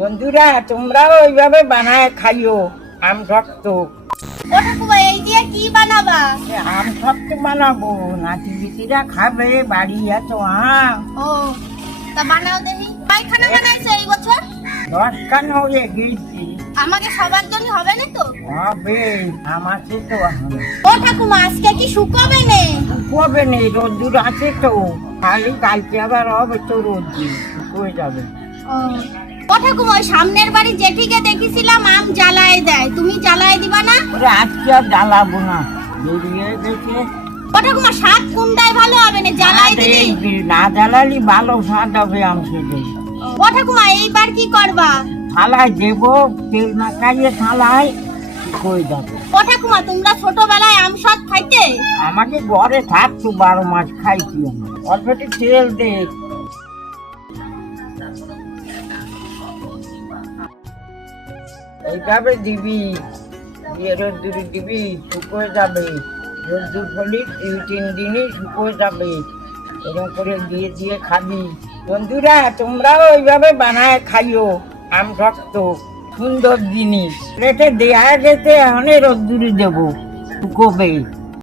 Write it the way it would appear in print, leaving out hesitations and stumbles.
বন্ধুরা তোমরাও ওইভাবে বানায় খাইও আম শক্ত। ও ঠাকুমা এই দিয়ে কি বানাবা? আম শক্ত বানাবো, নাতি-বিটিরা খাবে, বাড়ি এত আম। ও তা বানাও দেখি। পায়খানা বানাইছো এই বছর? 10 খান হয়ে গেছি। আমাকে সবার জন্য হবে না তো? হবে, আমাকে তো হবে। ও ঠাকুমা আজকে কি শুকাবে নে? কবে নেই, রোদ্দুর আছে তো, খালি কালকে আবার হবে তো রোদ্দুর, হয়ে যাবে। ও ঠাকুমা ওই সামনের বাড়ি জেঠিকে দেখেছিলাম আম জ্বালায় দেয়, তুমি জ্বালায় দিবা না? ওরে আজকে আর জ্বালাবো না, বেরিয়ে গেছে। ও ঠাকুমা স্বাদ কোনটাই ভালো হবে না, জ্বালায় দিলি? না জ্বালালি ভালো স্বাদ হবে আম খেতে। ও ঠাকুমা এইবার কি করবা? থালায় দেবো, তেল না খাইয়ে থালায় হয়ে যাবে। ও ঠাকুমা তোমরা ছোটবেলায় আম সব খাইতে? আমাকে ঘরে থাকতো 12 মাস খাইছি আমি। অল্প একটু তেল দে। এইভাবে দিবি, দিয়ে রোদ্দুরে দিবি, শুকোয় যাবে। রোদ্দুর হলি 2-3 দিনই শুকোয় যাবে। এরকম করে দিয়ে দিয়ে খাবি। বন্ধুরা তোমরাও ওইভাবে বানায় খাইও আম শক্ত, সুন্দর জিনিস। প্লেটে দেয়া গেছে, এখন রোদ্দুরে দেবো, শুকোবে।